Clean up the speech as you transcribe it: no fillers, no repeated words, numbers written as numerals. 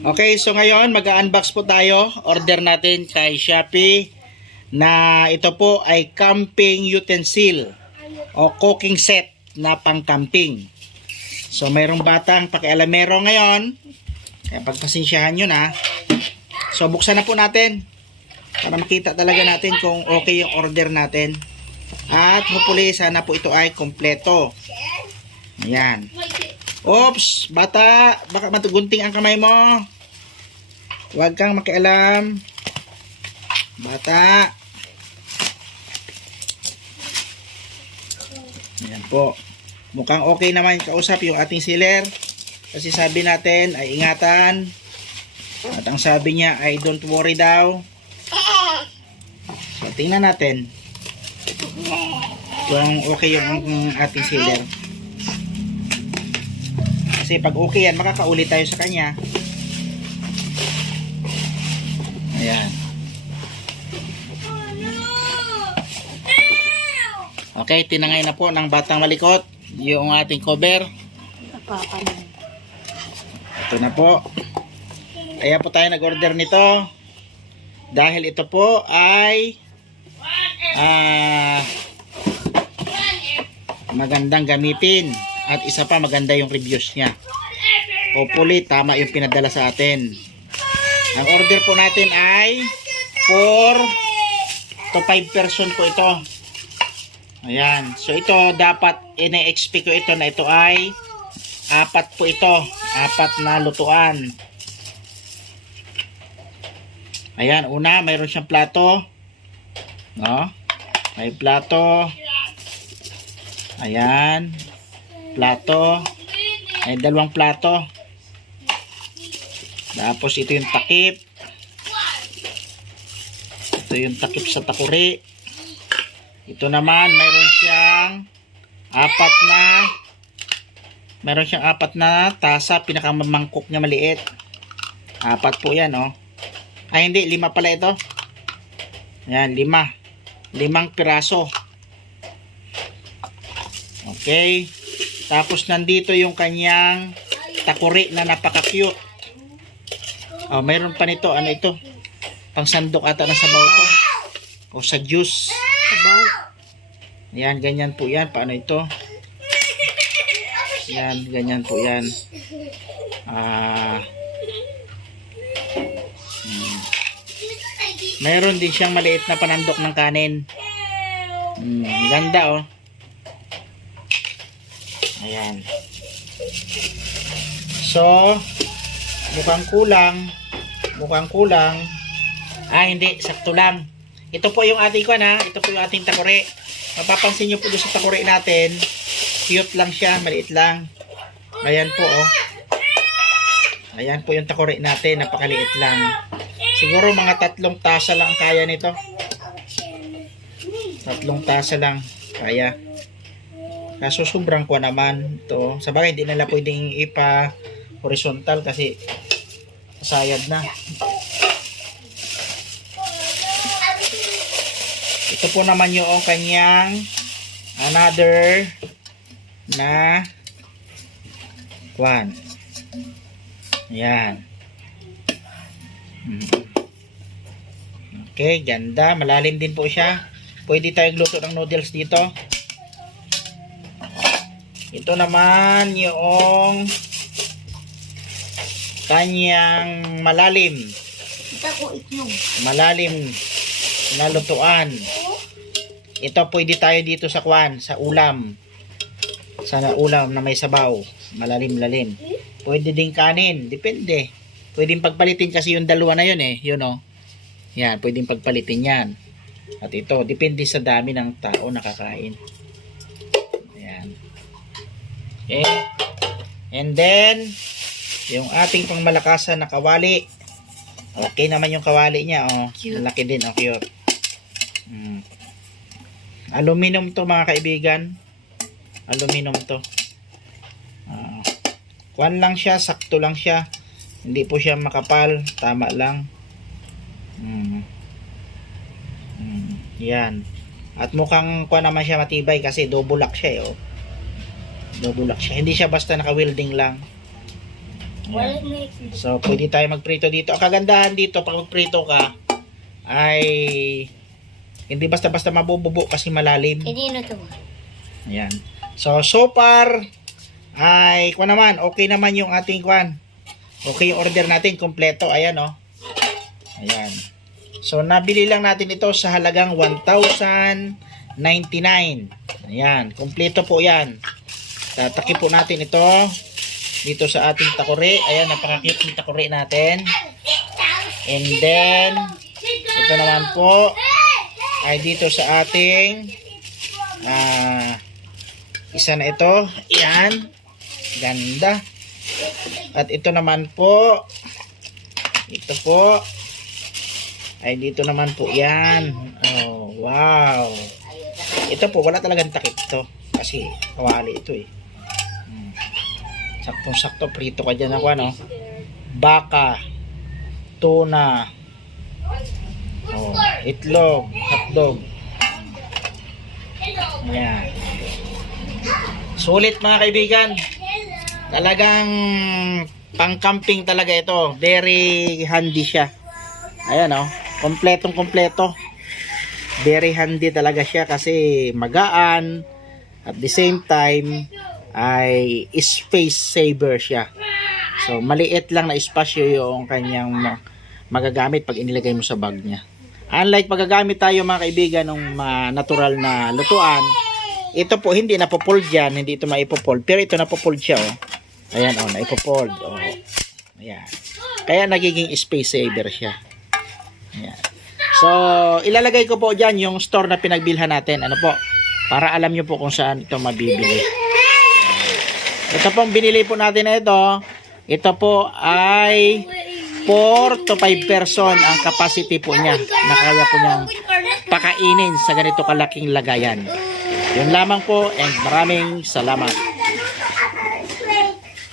Okay, so ngayon mag-unbox po tayo. Order natin kay Shopee na ito po ay camping utensil o cooking set na pang-camping. So mayroong batang pakialamero ngayon. Kaya pagpasensyahan nyo na. So buksan na po natin para makita talaga natin kung okay yung order natin. At hopefully sana po ito ay kompleto. Ayan. Oops, bata, baka matugunting ang kamay mo. Huwag kang makialam. Bata. Ayan po. Mukhang okay naman kausap yung ating seller. Kasi sabi natin ay ingatan. At ang sabi niya ay don't worry daw. So tingnan natin kung okay yung ating seller. Kasi pag okay yan, makakaulit tayo sa kanya. Ayan. Okay, tinangay na po ng batang malikot yung ating cover. Ito na po. Kaya po tayo nag-order nito. Dahil ito po ay magandang gamitin. At isa pa, maganda yung reviews niya. Hopefully, tama yung pinadala sa atin. Ang order po natin ay 4 to 5 person po ito. Ayan. So, ito dapat ina-expect ko ito na ito ay 4 po ito. 4 na lutuan. Ayan. Una, mayroon siyang plato. No? May plato. Ayan. Plato. Ay, 2 plato. Tapos ito yung takip. Ito yung takip sa takuri. Ito naman mayroon siyang 4 na tasa, pinakamamangkok niya maliit. 4 po 'yan, oh. Ay hindi, 5 pala ito. Ayan, 5 piraso. Okay. Tapos nandito yung kanyang takuri na napaka-cute. Oh, mayroon pa nito. Ano ito? Pangsandok ata ng sabaw to. O sa juice. Sabaw. Ayan, ganyan po yan. Paano ito? Ayan, ganyan po yan. Mayroon din siyang maliit na panandok ng kanin. Ganda, oh. Ayan. So, mukhang kulang. Hindi, sakto lang. Ito po yung ating ito po yung ating takore. Mapapansin nyo po doon sa takore natin, cute lang siya, maliit lang. Ayan po, oh. Ayan po yung takore natin, napakaliit lang. Siguro mga 3 tasa lang kaya nito. 3 tasa lang kaya. Kaso sobrang kuha naman ito. Sa bagay, hindi nila pwedeng horizontal kasi sayad na. Ito po naman yung kanyang another na kwan. Ayan. Okay, ganda. Malalim din po siya. Pwede tayong luto ng noodles dito. Ito naman yung kanyang malalim na lutuan. Ito pwede tayo dito sa kwan, sa ulam. Sa ulam na may sabaw, malalim-lalim. Pwede din kanin, depende. Pwedeng pagpalitin kasi yung 2 na yun, eh, yun, oh. Yan, pwedeng pagpalitin yan. At ito, depende sa dami ng tao nakakain. Ayan. Okay. And then yung ating pangmalakasan na kawali. Okay naman yung kawali niya, oh. Malaki din, oh, cute. Aluminum to, mga kaibigan. Aluminum to. Kuwan lang siya, sakto lang siya. Hindi po siya makapal, tama lang. Yan. At mukhang kuwan naman siya matibay kasi double lock siya, oh. Double lock siya. Hindi siya basta naka-welding lang. Ayan. So, pwede tayo magprito dito. Ang kagandahan dito, pag magprito ka, ay hindi basta-basta mabububo kasi malalim. Hindi na to. Ayan. So far, ay, kung naman, okay naman yung ating kwan. Okay yung order natin, kompleto. Ayan, oh. Ayan. So, nabili lang natin ito sa halagang 1,099. Ayan. Kompleto po yan. Tataki po natin ito dito sa ating takore. Ayan, napaka-cute yung takore natin. And then, ito naman po ay dito sa ating isa na ito. Ayan. Ganda. At ito naman po, ito po ay dito naman po yan. Oh, wow. Ito po, wala talagang takip to kasi kawali ito eh. Saktong-sakto, prito ka dyan ako, ano? Baka, tuna, oh, itlog, hotdog. Ayan. Sulit mga kaibigan. Talagang pang-camping talaga ito. Very handy siya. Ayan, oh. Kompletong kompleto. Very handy talaga siya kasi magaan. At the same time, ay space saver siya. So, maliit lang na espasyo yung kanyang magagamit pag inilagay mo sa bag niya. Unlike paggagamit tayo mga kaibigan ng natural na lutuan, ito po hindi napopold yan, hindi ito maipopold. Pero ito napopold siya, oh. Ayan, oh, naipopold. Oh. Ayan. Kaya nagiging space saver siya. Ayan. So, ilalagay ko po dyan yung store na pinagbilhan natin. Ano po? Para alam nyo po kung saan ito mabibili. Ito pong binili po natin na ito po ay 4 to 5 person ang capacity po niya na kaya po niyang pakainin sa ganito kalaking lagayan. Yun lamang po and maraming salamat.